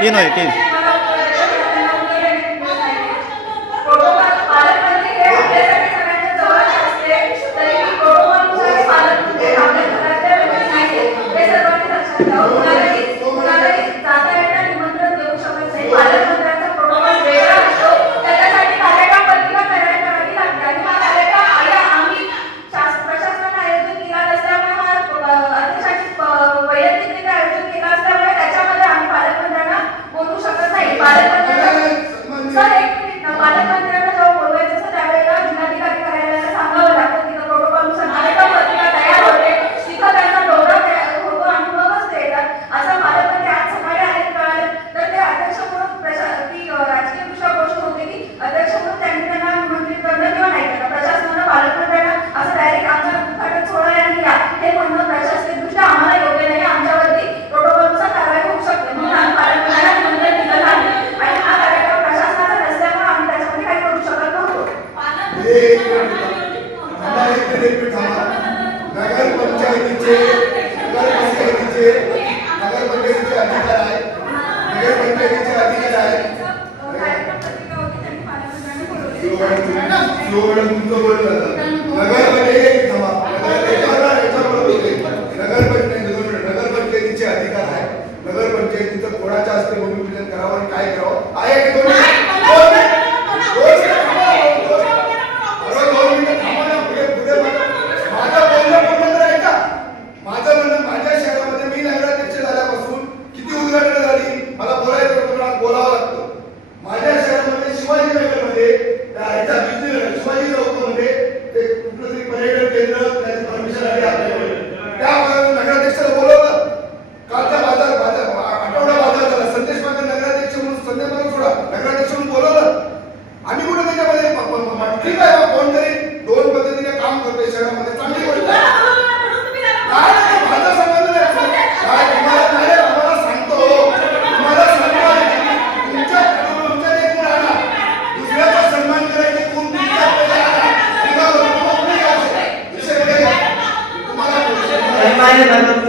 तीन होय तीन नगरपंचायतीचे अधिकार आहे. नगरपंचायतीचे अधिकार आहे. नगरपंचायतीचे अधिकार आहे. नगरपंचायतीचं कोणाच्या हस्ते भूमिपूजन करावं आणि काय करावं आहे की दोन माझ्या शहरामध्ये मी नगराध्यक्ष झाल्यापासून किती उद्घाटन झाली मला बोलायचं होतं मला बोलावं लागतं. माझ्या शहरामध्ये शिवाजीनगरमध्ये शिवाजी चौकामध्ये ते कुठलं तरी पर्यटन केंद्र त्याची परमिशन आली आपल्याकडे त्या नगराध्यक्षाला बोलवलं. कालचा आठवडा बाजार झाला. संदेश मागे नगराध्यक्ष म्हणून संदेश मागे सोडा नगराध्यक्ष म्हणून बोलवलं. आम्ही कुठे त्याच्यामध्ये ठीक आहे कोणतरी दोन पद्धतीने काम करतोय शहरामध्ये चांगली गोष्ट आहे. तुम्हाला